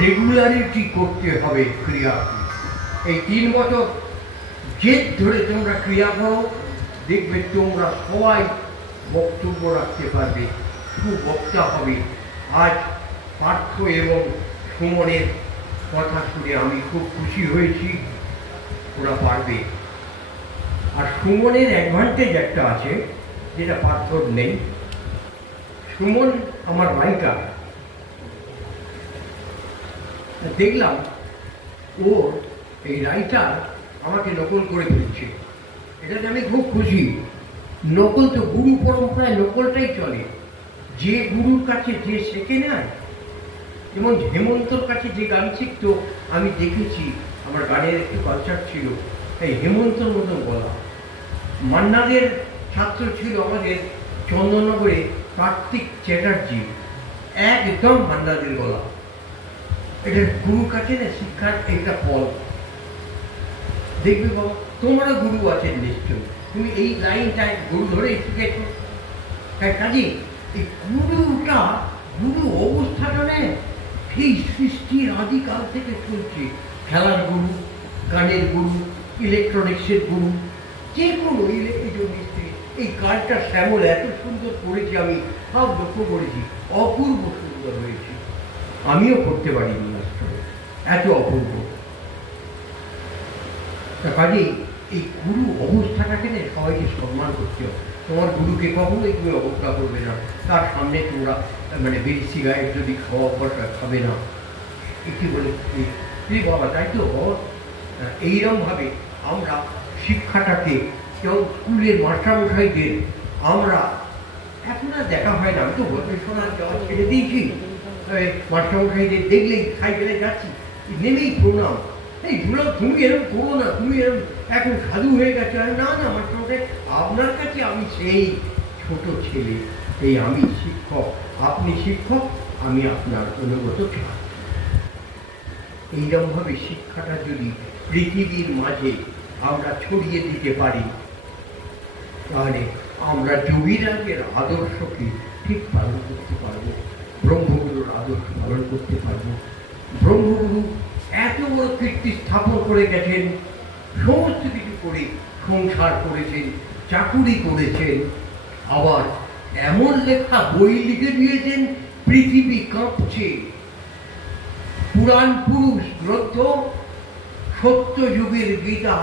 Regularity করতে হবে ক্রিয়া। এই 3 বছর জেদ ধরে তোমরা ক্রিয়া করো, দেখবে তোমরা সবাই বক্তব্য রাখতে পারবে, সুবক্তা হবে। আজ পার্থ এবং সুমনের কথা শুনে আমি খুব খুশি হয়েছি, ওরা পারবে। আর সুমনের অ্যাডভান্টেজ একটা আছে যেটা পার্থর নেই। সুমন আমার রাইটার, দেখলাম ওর এই রাইটার আমাকে নকল করে দিচ্ছে, এটাতে আমি খুব খুশি। নকল তো গুরু পরম্পরায় নকলটাই চলে, যে গুরুর কাছে যে শেখে নেয়। যেমন হেমন্তর কাছে যে গান শিখতো, আমি দেখেছি, আমার গানের একটু কালচার ছিল, তাই হেমন্তর মতন গলা। মান্নাদের ছাত্র ছিল আমাদের চন্দননগরে কার্তিক চ্যাটার্জি, একদম মান্নাদের গলা। এটা গুরুর কাছে না শিক্ষার একটা ফল। দেখবে বাবা, তোমারও গুরু আছেন নিশ্চয়, তুমি এই লাইনটায় গুরু ধরেই শিখেছো। তাই কাজে এই গুরুটা, গুরু অবস্থাটা নেয় সেই সৃষ্টির আদিকাল থেকে চলছে। খেলার গুরু, গানের গুরু, ইলেকট্রনিক্সের গুরু, যে কোনো ইলেকট্রনিক্সে। এই কাজটা শ্যামল এত সুন্দর করেছি, আমি সব লক্ষ্য করেছি, অপূর্ব সুন্দর হয়েছে। আমিও করতে পারিনি আসলে, এত অপূর্ব। কাজেই এই গুরু অবস্থাটাকে না সবাইকে সম্মান করতে হবে। তোমার গুরুকে কখনোই তুমি অবজ্ঞা করবে না, তার সামনে তোমরা মানে বিড়ি সিগারেট যদি খাওয়া খাবে না, একটু বলে বাবা, তাই তো এইরকমভাবে আমরা শিক্ষাটাকে, কেউ স্কুলের মাস্টারমশাইদের আমরা এখন আর দেখা হয় না। আমি তো শোনার যাওয়া ছেড়ে দিয়েছি, মাস্টারমশাইদের দেখলেই সাইকেলে যাচ্ছি, নেমেই প্রণাম। এই দুলাভ, তুমি এরকম করো না, তুমি এরকম এখন সাধু হয়ে গেছে। না না মাস্টারমশাই, আপনার কাছে আমি সেই ছোট ছেলে, এই আমি শিক্ষক, আপনি শিক্ষক, আমি আপনার অনুগত ছাত্র। এইরকমভাবে শিক্ষাটা যদি পৃথিবীর মাঝে আমরা ছড়িয়ে দিতে পারি, তাহলে আমরা যোগীরাজের আদর্শকে ঠিক পালন করতে পারবো, ব্রহ্মগুরুর আদর্শ পালন করতে পারবো। ব্রহ্মগুরু এত বড় কীর্তি স্থাপন করে গেছেন, সমস্ত কিছু করে সংসার করেছেন, চাকুরি করেছেন, আবার এমন লেখা বই লিখে দিয়েছেন পৃথিবী কাঁপছে। পুরাণ পুরুষ গ্রন্থ সত্য যুগের গীতা।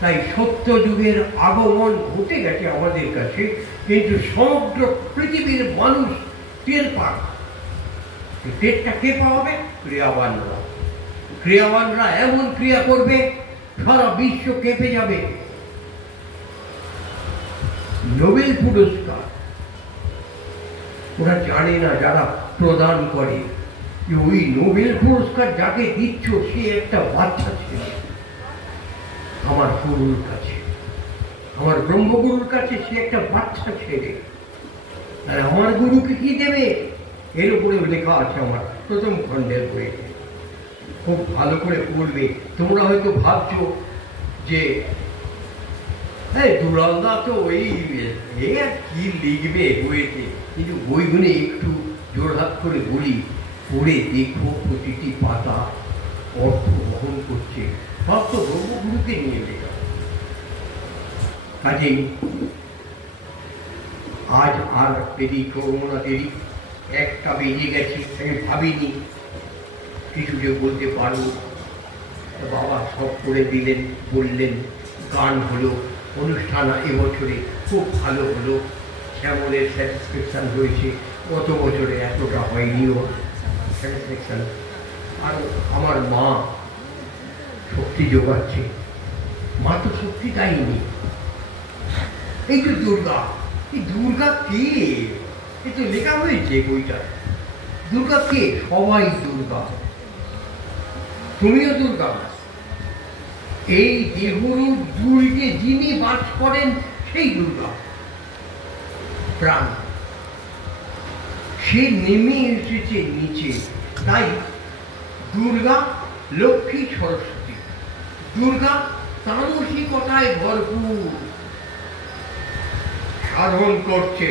তাই সত্য যুগের আগমন ঘটে গেছে আমাদের কাছে, কিন্তু সমগ্র পৃথিবীর মানুষ টের পায়। টেরটা কে পাওয়াবে? ক্রিয়াবানরা। ক্রিয়াবানরা এমন ক্রিয়া করবে, সারা বিশ্ব কেঁপে যাবে। নোবেল পুরস্কার ওরা জানে না যারা প্রদান করে, যে ওই নোবেল পুরস্কার যাকে দিচ্ছ সে একটা বাচ্চা ছেলে। আমার গুরুর কাছে, আমার ব্রহ্মগুরুর কাছে সে একটা বাচ্চা ছেলে। আর আমার গুরুকে কি দেবে? এর উপরে লেখা আছে আমার প্রথম খণ্ডের বইতে, খুব ভালো করে পড়বে। তোমরা হয়তো ভাবছো যে দুলালদা তো ওই কি লিখবে বইতে, কিন্তু বইগুলো একটু জোরহাত করে বলি, পড়ে দেখো প্রতিটি পাতা অর্থ বহন করছে। সব তো ব্রহ্মগুরুকে নিয়ে লেখা। কাজেই আজ আর দেরি করবো না, দেরি একটা বেজে গেছে, আমি ভাবিনি কিছু যে বলতে পারবো। বাবা সব করে দিলেন, বললেন, গান হলো, অনুষ্ঠান এবছরে খুব ভালো হলো। শ্যামলের স্যাটিসফ্যাকশান হয়েছে, গত বছরে এতটা হয়নি ওর স্যাটিসফ্যাকশান। আর আমার মা শক্তি যোগাচ্ছে, মা তো শক্তি দেয়নি। এই তো দুর্গা, এই দুর্গা কে? এই তো লেখা হয়েছে বইটা, দুর্গা কে? সবাই দুর্গা, তুমিও দুর্গা। এই দেহরূপ দুর্গে যিনি বাস করেন সেই দুর্গা প্রাণ, সে নেমে এসেছে নিচে। তাই দুর্গা লক্ষ্মী সরস্বতী, দুর্গা তামসিকতায় ভরপুর, সাধন করছে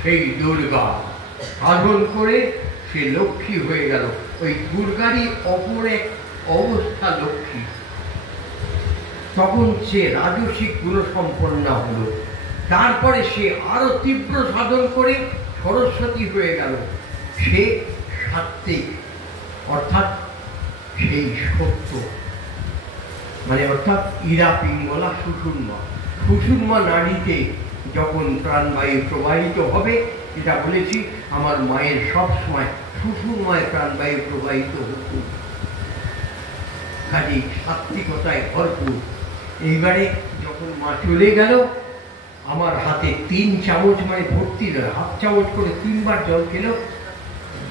সেই দুর্গা। সাধন করে সে লক্ষ্মী হয়ে গেল, ওই দুর্গারই অপর এক অবস্থা লক্ষ্মী। তখন সে রাজসিক গুণসম্পন্না হলো। তারপরে সে আরো তীব্র সাধন করে সরস্বতী হয়ে গেল। সে সাত্ত্বিক, অর্থাৎ সেই সত্য, মানে অর্থাৎ ইরা পিঙ্গলা সুষুম্না। সুষুম্না নাড়িতে যখন প্রাণবায়ু প্রবাহিত হবে, এটা বলেছি, আমার মায়ের সব সময় সুষুম্নায় প্রাণবায়ু প্রবাহিত হতো। কাজেই সাত্ত্বিকতায় ভরপুর। এইবারে যখন মা চলে গেল, আমার হাতে 3 চামচ, মানে ভর্তি নয়, হাফ চামচ করে 3 বার জল খেলো,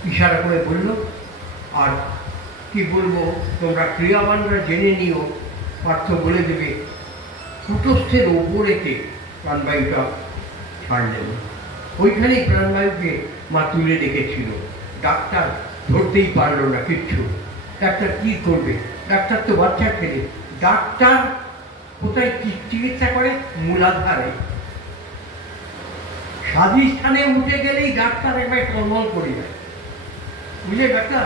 ইশারা করে বলল, আর কি বলবো, তোমরা ক্রিয়াবানরা জেনে নিও, পার্থ বলে দেবে। কুটস্থের ওপরেতে প্রাণবায়ুটা ছাড়লেন, ওইখানেই প্রাণবায়ুকে মা তুলে রেখেছিল। ডাক্তার ধরতেই পারল না কিচ্ছু। ডাক্তার কি করবে? ডাক্তার তো বাচ্চা ছেলে। ডাক্তার কোথায় চিকিৎসা করে? মূলাধারে। স্বাধিষ্ঠানে উঠে গেলেই ডাক্তার একবার টলমল করে যায়। বুঝলে ডাক্তার,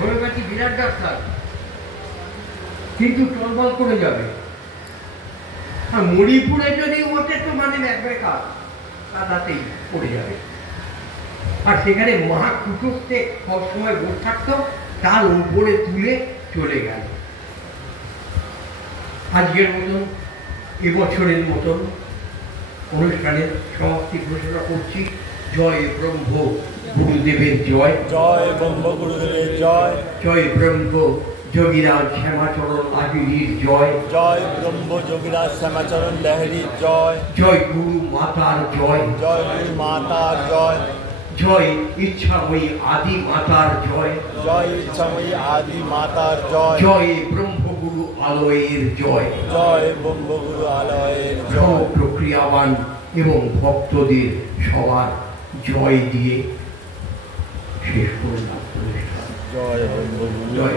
হোমিওপ্যাথি বিরাট ডাক্তার, কিন্তু টলমল করে যাবে। আর মণিপুরে যদি ওঠে তো মানে একবারে কাদাতেই পড়ে যাবে। আর সেখানে মহাকুটস্থে সবসময় বসে থাকতো, তার উপরে তুলে চলে গেল। আজকের মতন, এবছরের মতন অনুষ্ঠানের সমাপ্তি ঘোষণা করছি। জয় ব্রহ্ম গুরুদেবের জয়, জয় ব্রহ্ম গুরুদেবের জয়, জয় ব্রহ্ম যোগীরাজ শ্যামাচরণ লাহিড়ির জয়, জয় ব্রহ্ম যোগীরাজ শ্যামাচরণ লাহিড়ির জয়, জয় গুরু মাতার জয়, জয় গুরু মাতার জয়, জয় ইচ্ছাময়ী আদি মাতার জয়, জয় ইচ্ছাময়ী আদি মাতার জয়, জয় ব্রহ্মগুরু আলয়ের জয়, জয় ব্রহ্মগুরু আলয়ের জয়। প্রক্রিয়াবান এবং ভক্তদের সবার জয় দিয়ে শেষ করলাম অনুষ্ঠান। জয় ব্রহ্মগুরু, জয়।